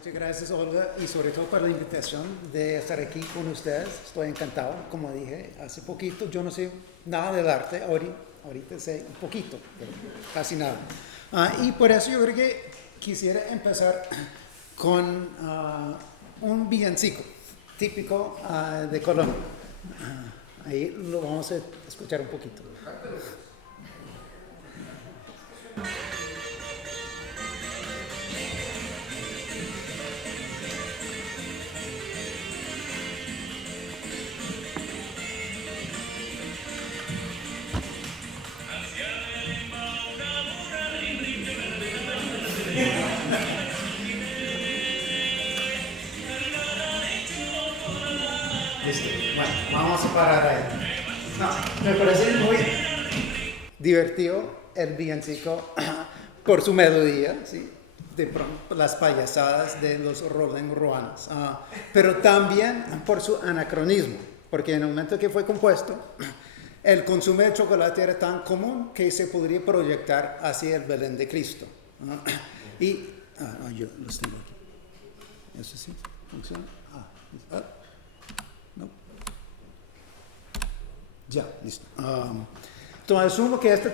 Muchas gracias, Olga, y sobre todo por la invitación de estar aquí con ustedes. Estoy encantado, como dije hace poquito. Yo no sé nada del arte, ahorita sé un poquito, pero casi nada. Y por eso yo creo que quisiera empezar con un villancico típico de Colombia. Ahí lo vamos a escuchar un poquito. Listo. Bueno, vamos a parar ahí. No, me parece muy divertido el villancico por su melodía, ¿sí? De pronto, las payasadas de los Roland Ruanas, pero también por su anacronismo, porque en el momento que fue compuesto, el consumo de chocolate era tan común que se podría proyectar hacia el Belén de Cristo. Y yo los tengo aquí. ¿Eso sí? ¿Funciona? No. Ya, listo. Entonces, asumo que esta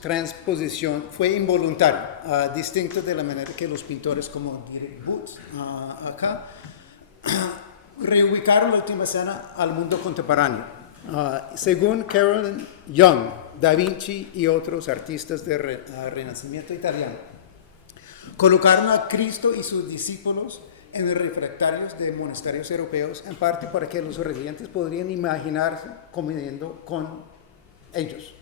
transposición fue involuntaria, distinto de la manera que los pintores como Dirk Boots acá reubicaron la última cena al mundo contemporáneo. Según Carolyn Young, Da Vinci y otros artistas del Renacimiento italiano, colocaron a Cristo y sus discípulos en los refractarios de monasterios europeos, en parte para que los residentes podrían imaginarse comiendo con ellos.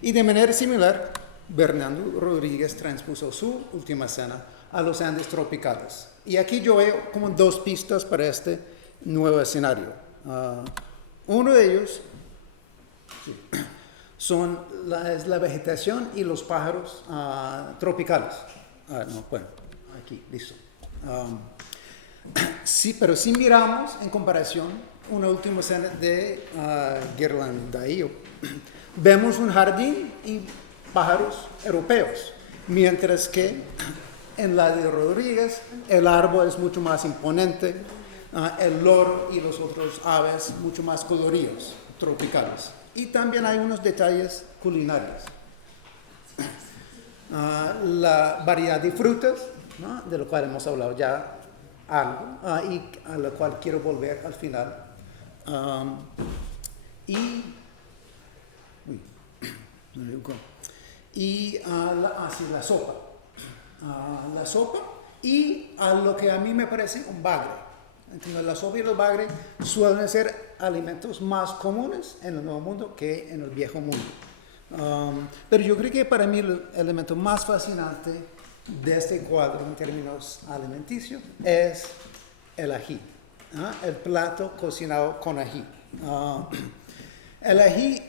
Y de manera similar, Bernardo Rodríguez transpuso su última cena a los Andes tropicales. Y aquí yo veo como dos pistas para este nuevo escenario. Uno de ellos es la vegetación y los pájaros tropicales. Bueno, aquí, listo. Sí, pero si miramos en comparación una última escena de Ghirlandaio, vemos un jardín y pájaros europeos, mientras que en la de Rodríguez el árbol es mucho más imponente, el loro y los otros aves mucho más coloridos, tropicales. Y también hay unos detalles culinarios. La variedad de frutas, ¿no? De lo cual hemos hablado ya algo, y a lo cual quiero volver al final. La sopa. La sopa y a lo que a mí me parece un bagre. Entonces, la sopa y el bagre suelen ser alimentos más comunes en el Nuevo Mundo que en el Viejo Mundo. Pero yo creo que para mí el elemento más fascinante de este cuadro en términos alimenticios es el ají, el plato cocinado con ají. El ají,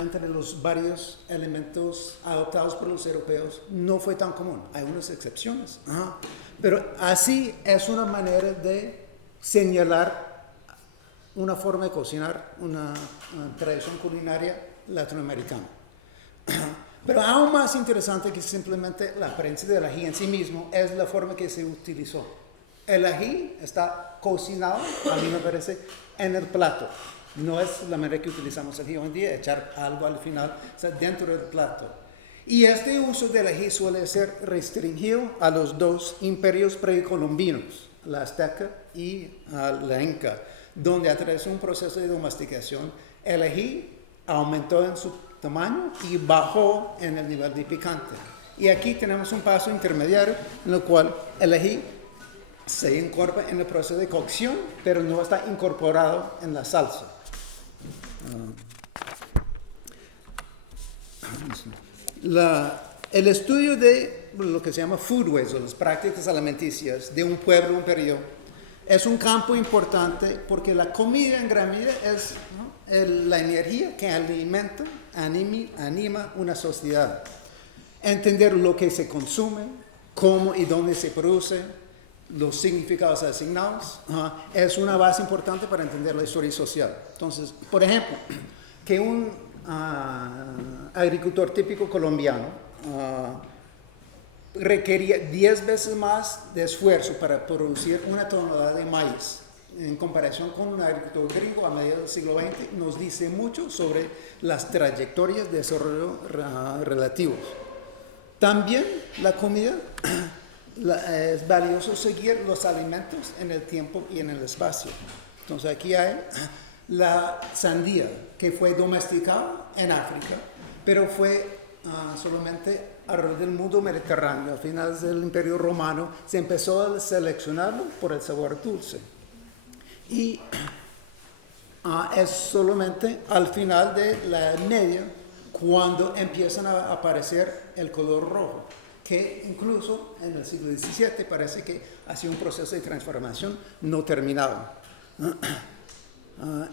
entre los varios elementos adoptados por los europeos, no fue tan común. Hay unas excepciones, pero así es una manera de señalar una forma de cocinar, una tradición culinaria latinoamericana. Pero aún más interesante que simplemente la apariencia del ají en sí mismo es la forma que se utilizó. El ají está cocinado, a mí me parece, en el plato. No es la manera que utilizamos el ají hoy en día, echar algo al final, o sea, dentro del plato. Y este uso del ají suele ser restringido a los dos imperios precolombinos, la azteca y la inca, donde a través de un proceso de domesticación, el ají aumentó en su tamaño y bajó en el nivel de picante. Y aquí tenemos un paso intermediario en el cual el ají se incorpora en el proceso de cocción, pero no está incorporado en la salsa. El estudio de lo que se llama foodways, o las prácticas alimenticias de un pueblo, un periodo, es un campo importante porque la comida en gran medida es, ¿no?, la energía que alimenta, anima una sociedad. Entender lo que se consume, cómo y dónde se produce, los significados asignados, es una base importante para entender la historia social. Entonces, por ejemplo, que un agricultor típico colombiano requería 10 veces más de esfuerzo para producir una tonelada de maíz. En comparación con un agricultor gringo a mediados del siglo XX, nos dice mucho sobre las trayectorias de desarrollo relativos. También la comida, es valioso seguir los alimentos en el tiempo y en el espacio. Entonces aquí hay la sandía, que fue domesticada en África, pero fue solamente alrededor del mundo mediterráneo. A finales del Imperio Romano se empezó a seleccionarlo por el sabor dulce. Y es solamente al final de la Edad Media cuando empiezan a aparecer el color rojo, que incluso en el siglo XVII parece que ha sido un proceso de transformación no terminado.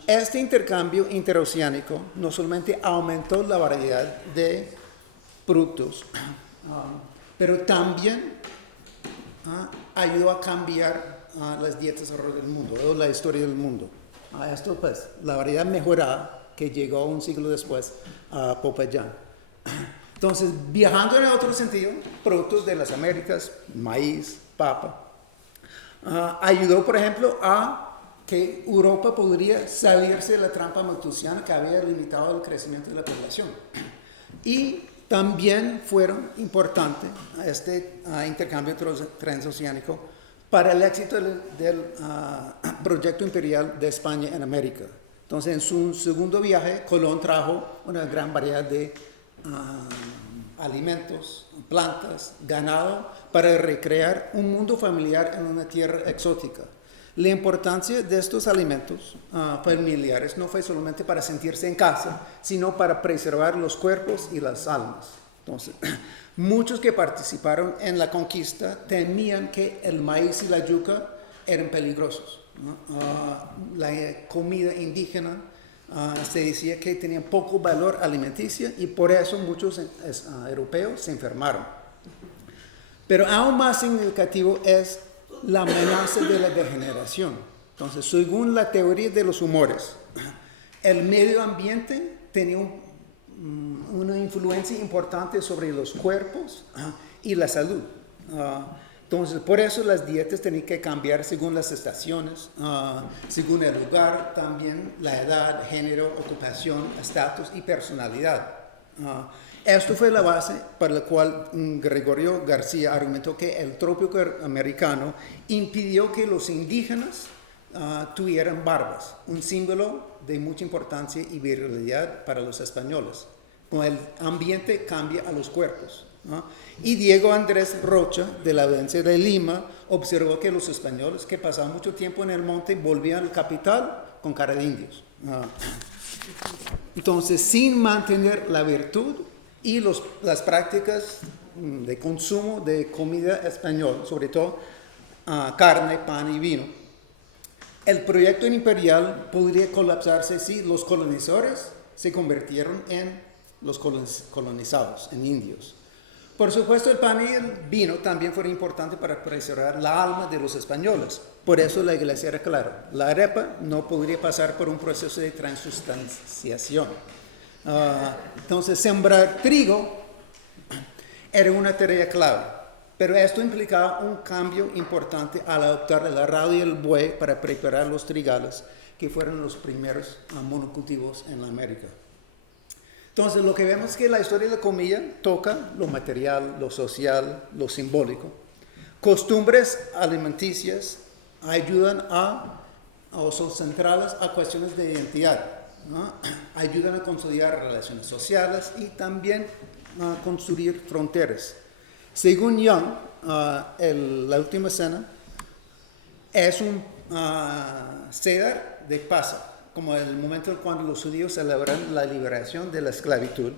Este intercambio interoceánico no solamente aumentó la variedad de productos, pero también ayudó a cambiar las dietas alrededor del mundo, o la historia del mundo. Esto pues, la variedad mejorada que llegó un siglo después a Popayán. Entonces, viajando en otro sentido, productos de las Américas, maíz, papa, ayudó, por ejemplo, a que Europa podría salirse de la trampa malthusiana que había limitado el crecimiento de la población. Y también fueron importantes este intercambio transoceánico para el éxito del proyecto imperial de España en América. Entonces, en su segundo viaje, Colón trajo una gran variedad de alimentos, plantas, ganado, para recrear un mundo familiar en una tierra exótica. La importancia de estos alimentos familiares no fue solamente para sentirse en casa, sino para preservar los cuerpos y las almas. Entonces, muchos que participaron en la conquista temían que el maíz y la yuca eran peligrosos, ¿no? La comida indígena se decía que tenía poco valor alimenticio y por eso muchos europeos se enfermaron. Pero aún más significativo es la amenaza de la degeneración. Entonces, según la teoría de los humores, el medio ambiente tenía una influencia importante sobre los cuerpos y la salud. Entonces, por eso las dietas tenían que cambiar según las estaciones, según el lugar, también la edad, género, ocupación, estatus y personalidad. Esto fue la base para la cual Gregorio García argumentó que el trópico americano impidió que los indígenas tuvieran barbas, un símbolo de mucha importancia y virilidad para los españoles. Como el ambiente cambia a los cuerpos. Y Diego Andrés Rocha, de la Audiencia de Lima, observó que los españoles que pasaban mucho tiempo en el monte volvían al capital con cara de indios. Entonces, sin mantener la virtud y las prácticas de consumo de comida española, sobre todo carne, pan y vino, el proyecto imperial podría colapsarse si los colonizadores se convirtieron en los colonizados, en indios. Por supuesto, el pan y el vino también fueron importantes para preservar la alma de los españoles. Por eso la iglesia era clara. La arepa no podría pasar por un proceso de transustanciación. Entonces, sembrar trigo era una tarea clave. Pero esto implicaba un cambio importante al adoptar el arado y el buey para preparar los trigales, que fueron los primeros monocultivos en la América. Entonces, lo que vemos es que la historia de la comida toca lo material, lo social, lo simbólico. Costumbres alimenticias ayudan o son centrales a cuestiones de identidad, ¿no? Ayudan a consolidar relaciones sociales y también a construir fronteras. Según Young, la última cena es un Seder de Pascua, como el momento cuando los judíos celebran la liberación de la esclavitud,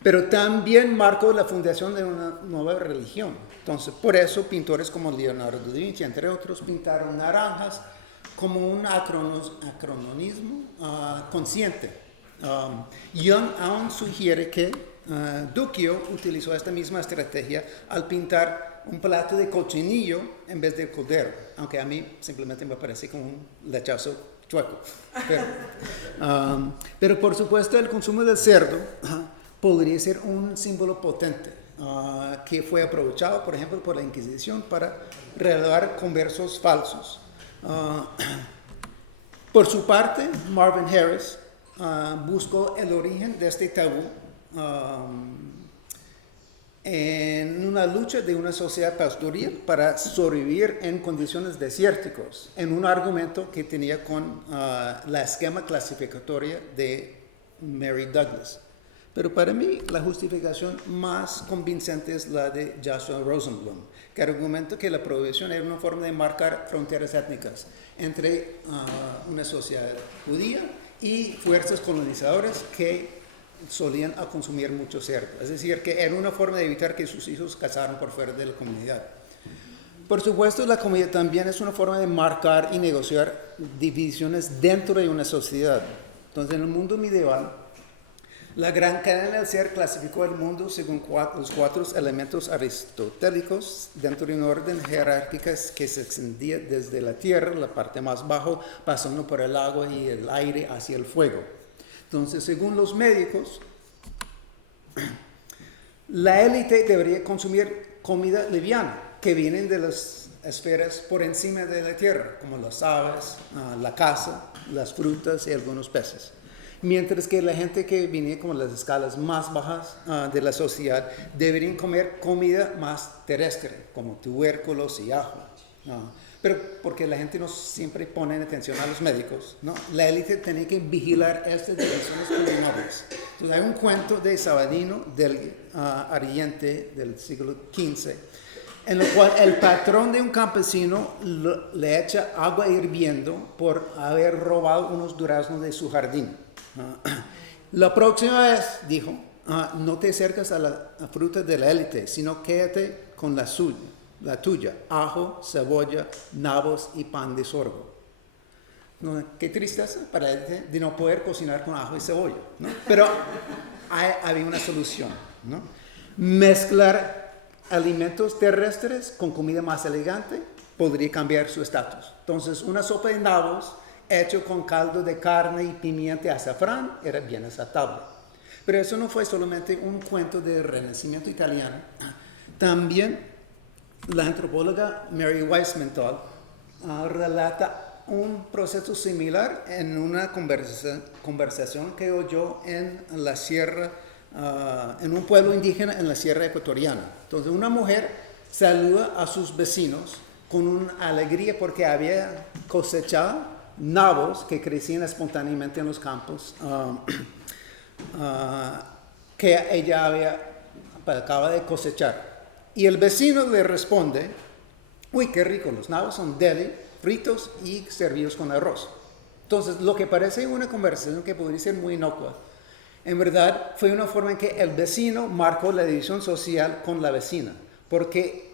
pero también marcó la fundación de una nueva religión. Entonces, por eso pintores como Leonardo da Vinci, entre otros, pintaron naranjas como un acronismo consciente. Young aún sugiere que Duccio utilizó esta misma estrategia al pintar un plato de cochinillo en vez de cordero, aunque a mí simplemente me parece como un lechazo chueco. Pero por supuesto el consumo del cerdo podría ser un símbolo potente que fue aprovechado, por ejemplo, por la Inquisición para revelar conversos falsos. Por su parte, Marvin Harris buscó el origen de este tabú en una lucha de una sociedad pastoril para sobrevivir en condiciones desérticas, en un argumento que tenía con la esquema clasificatoria de Mary Douglas. Pero para mí la justificación más convincente es la de Joshua Rosenblum, que argumenta que la prohibición era una forma de marcar fronteras étnicas entre una sociedad judía y fuerzas colonizadoras que solían a consumir mucho cerdo. Es decir, que era una forma de evitar que sus hijos casaran por fuera de la comunidad. Por supuesto, la comida también es una forma de marcar y negociar divisiones dentro de una sociedad. Entonces, en el mundo medieval, la gran cadena del ser clasificó el mundo según los 4 elementos aristotélicos dentro de un orden jerárquico que se extendía desde la tierra, la parte más baja, pasando por el agua y el aire hacia el fuego. Entonces, según los médicos, la élite debería consumir comida liviana, que vienen de las esferas por encima de la tierra, como las aves, la caza, las frutas y algunos peces. Mientras que la gente que viene como las escalas más bajas de la sociedad deberían comer comida más terrestre, como tubérculos y ajo. Pero porque la gente no siempre pone atención a los médicos, ¿no? La élite tiene que vigilar estas divisiones culinarias. Entonces hay un cuento de Sabadino del Ariente del siglo XV, en el cual el patrón de un campesino le echa agua hirviendo por haber robado unos duraznos de su jardín. La próxima vez, dijo, no te acercas a la fruta de la élite, sino quédate con la tuya, ajo, cebolla, nabos y pan de sorgo. ¿No? Qué tristeza para la élite de no poder cocinar con ajo y cebolla, ¿no? Pero había una solución, ¿no? Mezclar alimentos terrestres con comida más elegante podría cambiar su estatus. Entonces, una sopa de nabos hecho con caldo de carne y pimienta y azafrán era bien aceptable. Pero eso no fue solamente un cuento del Renacimiento italiano. También la antropóloga Mary Weismantel relata un proceso similar en una conversación que oyó en la sierra, en un pueblo indígena en la sierra ecuatoriana. Entonces una mujer saluda a sus vecinos con una alegría porque había cosechado nabos que crecían espontáneamente en los campos que ella acaba de cosechar. Y el vecino le responde, uy, qué rico, los nabos son deli, fritos y servidos con arroz. Entonces, lo que parece una conversación que podría ser muy inocua, en verdad fue una forma en que el vecino marcó la división social con la vecina, porque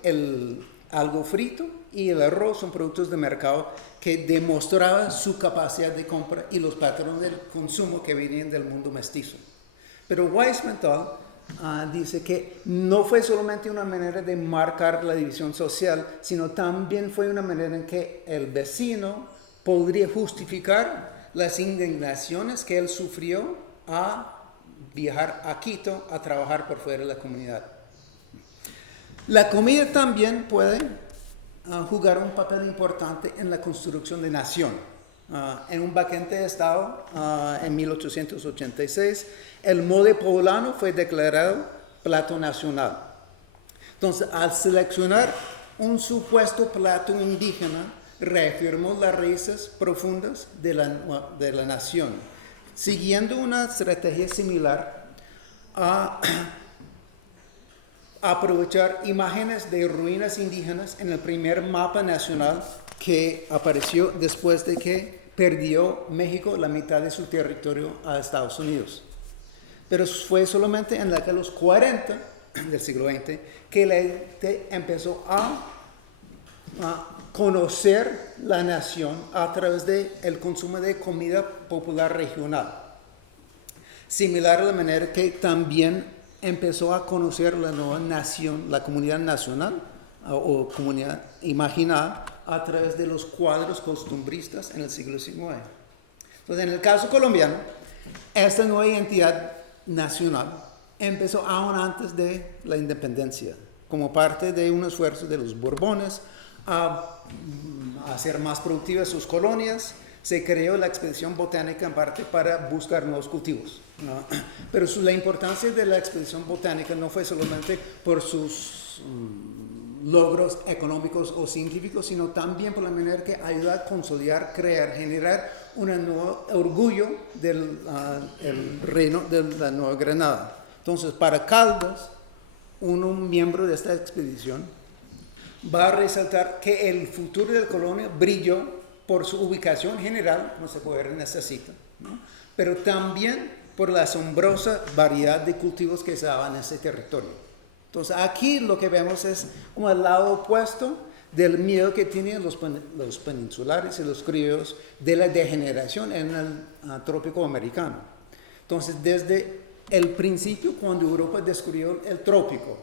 algo frito y el arroz son productos de mercado que demostraban su capacidad de compra y los patrones del consumo que venían del mundo mestizo. Pero Weismantel dice que no fue solamente una manera de marcar la división social, sino también fue una manera en que el vecino podría justificar las indignaciones que él sufrió a viajar a Quito a trabajar por fuera de la comunidad. La comida también puede jugar un papel importante en la construcción de nación. En un vacante de Estado en 1886, el mole poblano fue declarado plato nacional. Entonces, al seleccionar un supuesto plato indígena, reafirmó las raíces profundas de la nación, siguiendo una estrategia similar a aprovechar imágenes de ruinas indígenas en el primer mapa nacional que apareció después de que perdió México la mitad de su territorio a Estados Unidos. Pero fue solamente en la década de los 40 del siglo XX que la élite empezó a conocer la nación a través del consumo de comida popular regional. Similar a la manera que también empezó a conocer la nueva nación, la comunidad nacional o comunidad imaginada a través de los cuadros costumbristas en el siglo XIX. Entonces, en el caso colombiano, esta nueva identidad nacional empezó aún antes de la independencia, como parte de un esfuerzo de los Borbones a hacer más productivas sus colonias. Se creó la expedición botánica en parte para buscar nuevos cultivos, ¿no? Pero la importancia de la expedición botánica no fue solamente por sus logros económicos o científicos, sino también por la manera que ayuda a consolidar, crear, generar un nuevo orgullo del el reino de la Nueva Granada. Entonces, para Caldas, un miembro de esta expedición va a resaltar que el futuro de la colonia brilló por su ubicación general, como se puede ver en esta cita, ¿no? Pero también por la asombrosa variedad de cultivos que se daban en ese territorio. Entonces aquí lo que vemos es como el lado opuesto del miedo que tienen los peninsulares y los criollos de la degeneración en el trópico americano. Entonces desde el principio, cuando Europa descubrió el trópico,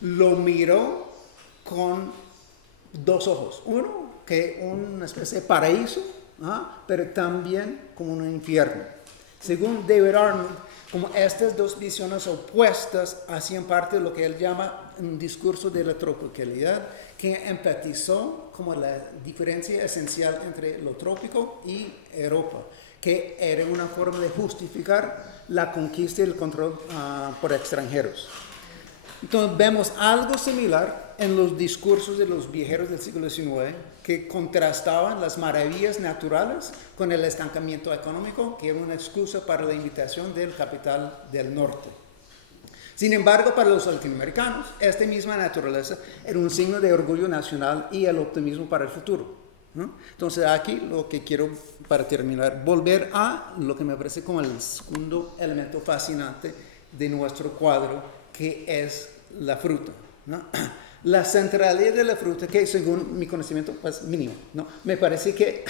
lo miró con dos ojos. Uno, que una especie de paraíso, pero también como un infierno. Según David Arnold, como estas dos visiones opuestas hacían parte de lo que él llama un discurso de la tropicalidad, que empatizó como la diferencia esencial entre lo trópico y Europa, que era una forma de justificar la conquista y el control por extranjeros. Entonces vemos algo similar en los discursos de los viajeros del siglo XIX, que contrastaban las maravillas naturales con el estancamiento económico, que era una excusa para la invitación del capital del norte. Sin embargo, para los latinoamericanos, esta misma naturaleza era un signo de orgullo nacional y el optimismo para el futuro, ¿no? Entonces aquí lo que quiero, para terminar, volver a lo que me parece como el segundo elemento fascinante de nuestro cuadro, que es la fruta, ¿no? La centralidad de la fruta, que según mi conocimiento, pues mínimo, ¿no? Me parece que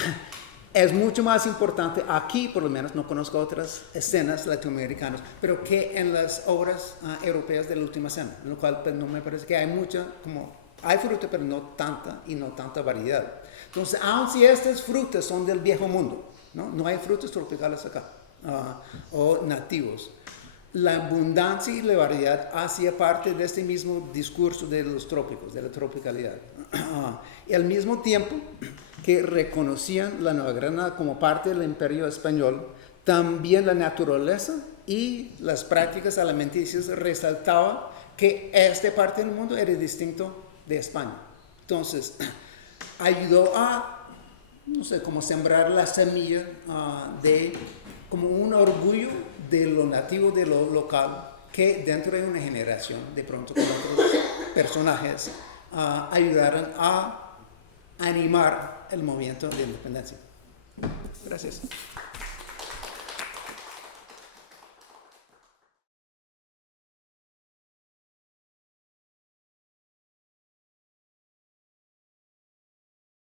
es mucho más importante aquí, por lo menos, no conozco otras escenas latinoamericanas, pero que en las obras europeas de la última cena, en lo cual pues, no me parece que hay mucha, como hay fruta, pero no tanta y no tanta variedad. Entonces, aun si estas frutas son del viejo mundo, no hay frutas tropicales acá, o nativos, la abundancia y la variedad hacía parte de este mismo discurso de los trópicos, de la tropicalidad. Y al mismo tiempo que reconocían la Nueva Granada como parte del imperio español, también la naturaleza y las prácticas alimenticias resaltaban que esta parte del mundo era distinto de España. Entonces, ayudó a, no sé, como sembrar la semilla de como un orgullo de lo nativo, de lo local, que dentro de una generación, de pronto con otros personajes, ayudaron a animar el movimiento de independencia. Gracias.